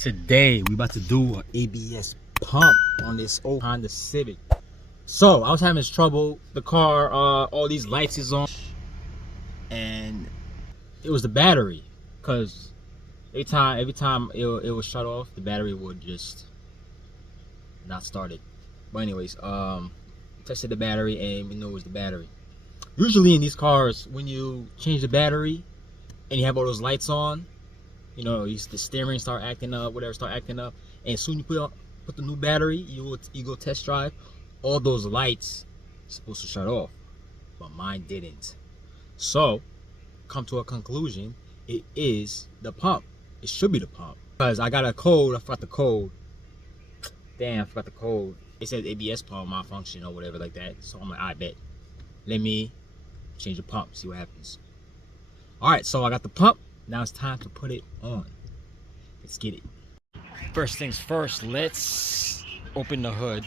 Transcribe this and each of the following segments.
Today we about to do an ABS pump on this old Honda Civic. So I was having this trouble. The car, all these lights is on, and it was the battery. Cause every time it would shut off, the battery would just not start it. But anyways, tested the battery and we know it was the battery. Usually in these cars, when you change the battery and you have all those lights on, you know, the steering start acting up, whatever start acting up, and as soon as you put the new battery, you go test drive, all those lights supposed to shut off, but mine didn't. So come to a conclusion, it is the pump. It should be the pump, because I got a code. I forgot the code. Damn, I forgot the code. It says ABS pump malfunction or whatever like that. So I'm like, I bet, let me change the pump, see what happens. All right, so I got the pump. Now it's time to put it on. Let's get it. First things first, let's open the hood.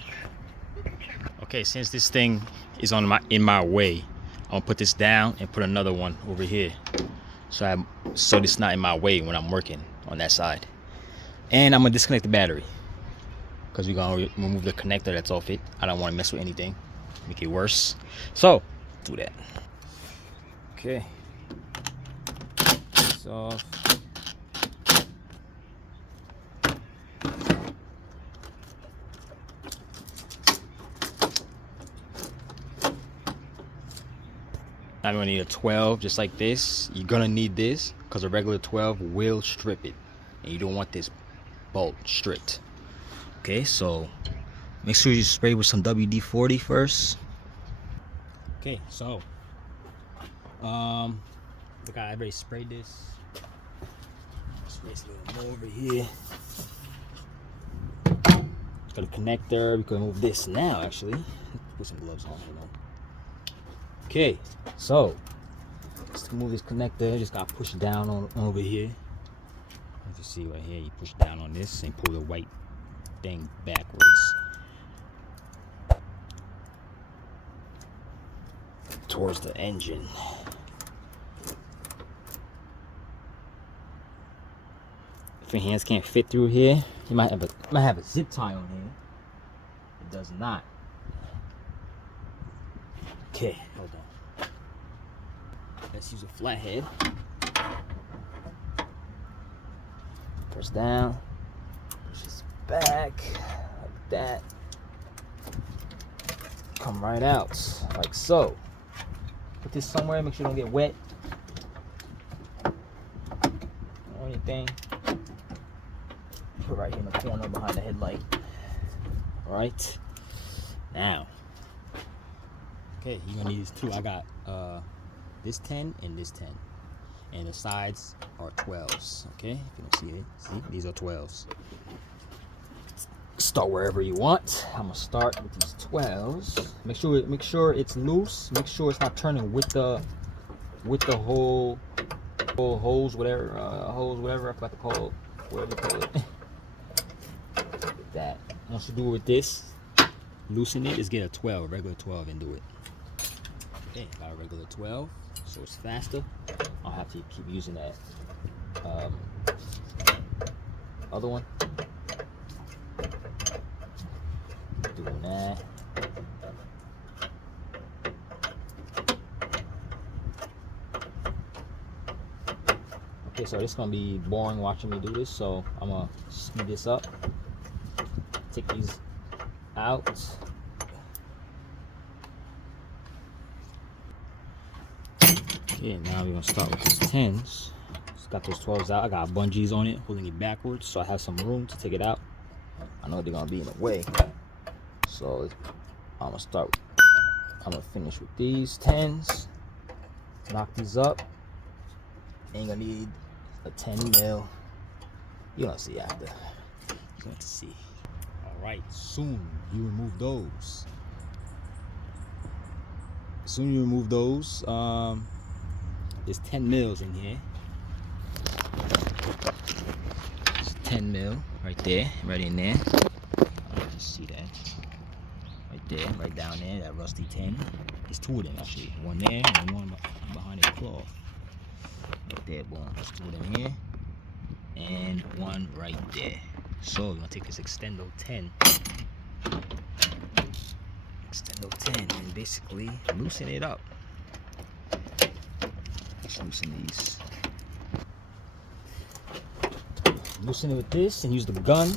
Okay, since this thing is in my way, I'm gonna put this down and put another one over here, so it's not in my way when I'm working on that side. And I'm gonna disconnect the battery, because we're gonna remove the connector that's off it. I don't want to mess with anything, make it worse. So do that. Okay. Off. I'm gonna need a 12 just like this. You're gonna need this because a regular 12 will strip it, and you don't want this bolt stripped. Okay, so make sure you spray with some WD-40 first. Okay, so look, I already sprayed this. Let's a little more over here. Got a connector. We can move this now, actually. Put some gloves on, you know. Okay, so let's move this connector. Just got to push down on over here. As you see right here, you push down on this and pull the white thing backwards towards the engine. If your hands can't fit through here, you might have a zip tie on here. It does not. Okay, hold on. Let's use a flathead. Press down. Push this back like that. Come right out like so. Put this somewhere. Make sure you don't get wet or anything. Put right here in the corner behind the headlight. All right. Now, okay, you're gonna need this too. I got this 10 and this 10, and the sides are 12s. Okay, if you don't see it, see, these are 12s. Start wherever you want. I'm gonna start with these 12s. Make sure it's loose. Make sure it's not turning with the whole hose, whatever I forgot to call it, whatever you call it. That once you do it with this, loosen it, is get a 12, regular 12, and do it. Okay, got a regular 12, so it's faster. I'll have to keep using that other one. Doing that. Okay, so it's gonna be boring watching me do this, so I'm gonna speed this up. Take these out. Okay, now we're gonna start with these 10s. Just got those 12s out. I got bungees on it, holding it backwards, so I have some room to take it out. I know they're gonna be in the way, so I'm gonna finish with these 10s. Knock these up. Ain't gonna need a 10 mil. You're gonna see after. You're going to see. Right, soon you remove those. Soon you remove those. There's 10 mils in here. There's 10 mil right there, right in there. You just see that right there, right down there, that rusty 10. There's two of them actually. One there and one behind the cloth. Right there, boom. There's two of them here. and one right there. So we're gonna take this extendo 10 and basically loosen it up. Just loosen these. Loosen it with this and use the gun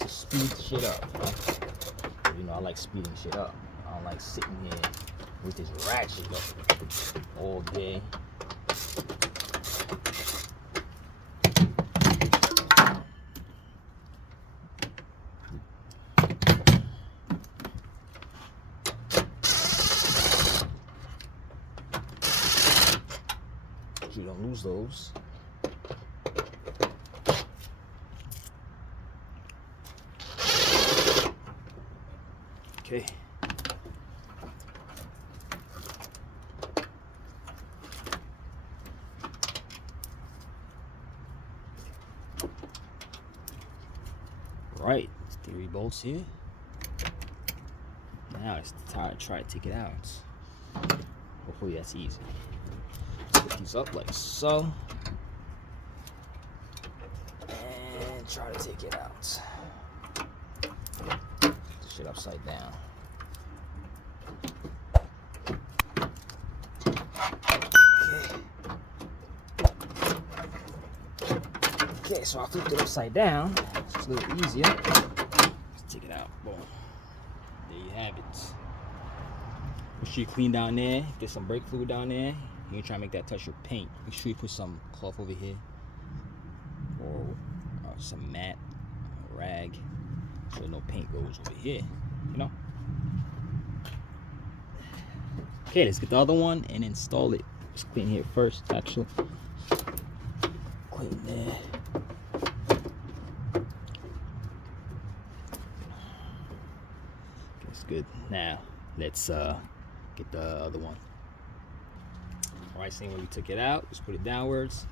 to speed shit up. You know, I like speeding shit up. I don't like sitting here with this ratchet up all day. You don't lose those. Okay. Right, 3 bolts here. Now it's time to try to take it out. Hopefully that's easy. Put these up like so. And try to take it out. Put the shit upside down. Okay, so I flipped it upside down. It's a little easier. Let's take it out. Boom. There you have it. Make sure you clean down there. Get some brake fluid down there. You can try to make that touch your paint. Make sure you put some cloth over here, or some mat, or rag, so no paint goes over here. You know. Okay, let's get the other one and install it. Let's clean here first, actually. Clean there. That's good. Now let's get the other one. All right, same way we took it out. Just put it downwards.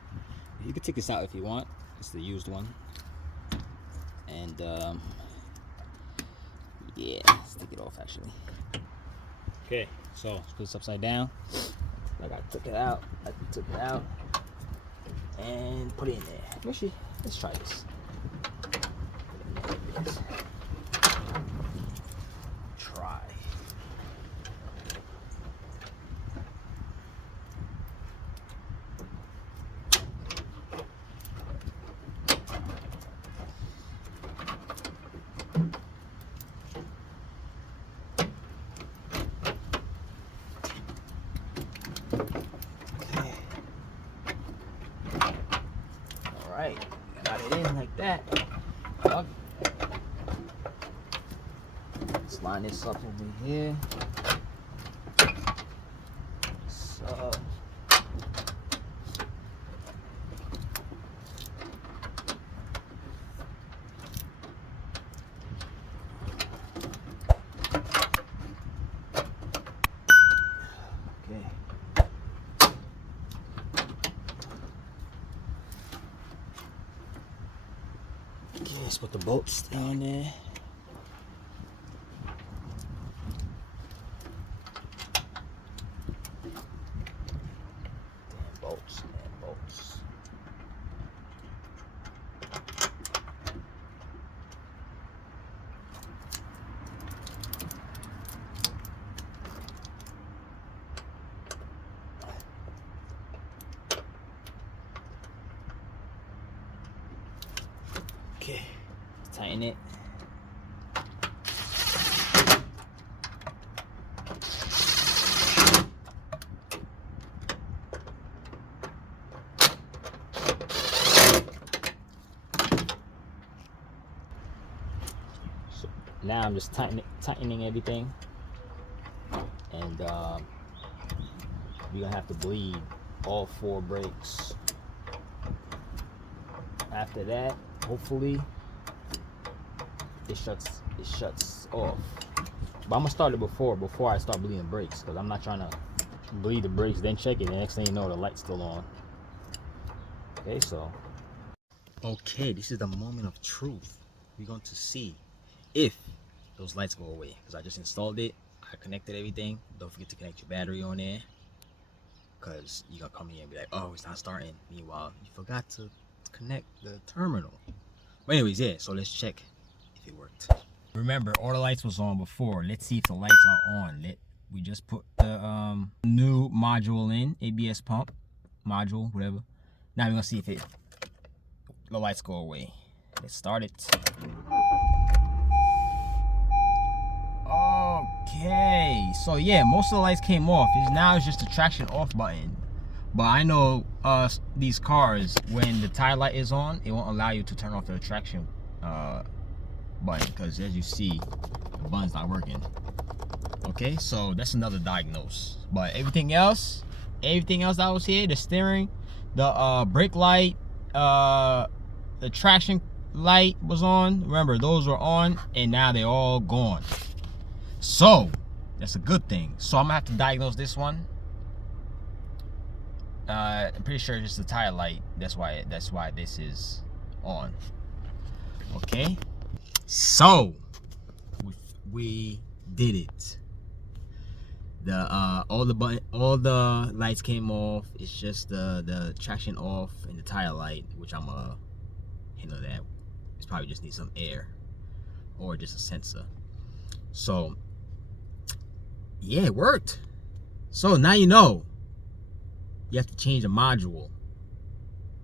You can take this out if you want. It's the used one. And yeah, let's take it off actually. Okay, so let's put this upside down. Like I took it out. And put it in there. Actually, let's try this. Try. Alright, got it in like that. Let's line this up over here. So okay. Okay, let's put the bolts down there. Damn bolts. Okay, tighten it. So now I'm just tightening everything, and we're gonna have to bleed all 4 brakes. After that, hopefully it shuts off. But I'm gonna start it before I start bleeding brakes, because I'm not trying to bleed the brakes then check it, and the next thing you know the light's still on. Okay, so this is the moment of truth. We're going to see if those lights go away, because I just installed it. I connected everything. Don't forget to connect your battery on there, because you're gonna come here and be like, oh, it's not starting. Meanwhile, you forgot to disconnect the terminal. But anyways, yeah, so let's check if it worked. Remember, all the lights was on before. Let's see if the lights are on. We just put the new module in, ABS pump module, whatever. Now we're gonna see if the lights go away. Let's start it. Okay, so yeah, most of the lights came off. Now it's just the traction off button. But I know these cars, when the tire light is on, it won't allow you to turn off the traction button, because as you see, the button's not working. Okay, so that's another diagnose. But everything else that was here, the steering, the brake light, the traction light was on. Remember, those were on, and now they're all gone. So that's a good thing. So I'm gonna have to diagnose this one. I'm pretty sure it's just the tire light. That's why this is on. Okay, so we did it. All the lights came off. It's just the traction off and the tire light, which I'm gonna handle that. It's probably just need some air or just a sensor. So yeah, it worked. So now you know you have to change the module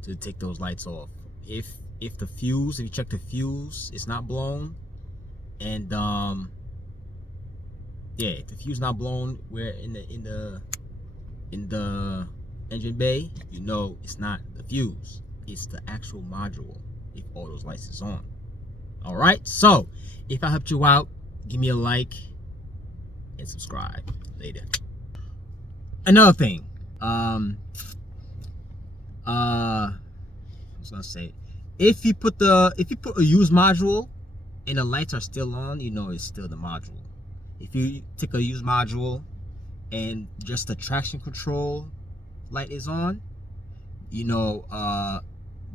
to take those lights off. If you check the fuse, it's not blown, and yeah, if the fuse not blown, we're in the engine bay, you know it's not the fuse, it's the actual module if all those lights is on. All right, so if I helped you out, give me a like and subscribe. Later. Another thing, I was gonna say, if you put a used module and the lights are still on, you know it's still the module. If you take a used module and just the traction control light is on, you know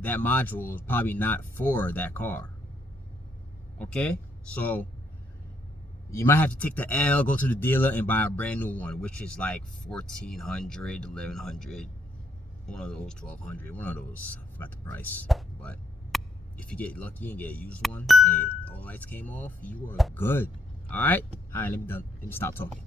that module is probably not for that car. Okay, so you might have to take the L, go to the dealer and buy a brand new one, which is like $1,400, $1,100, one of those, $1,200, one of those. I forgot the price. But if you get lucky and get a used one and all lights came off, you are good. All right, let me stop talking.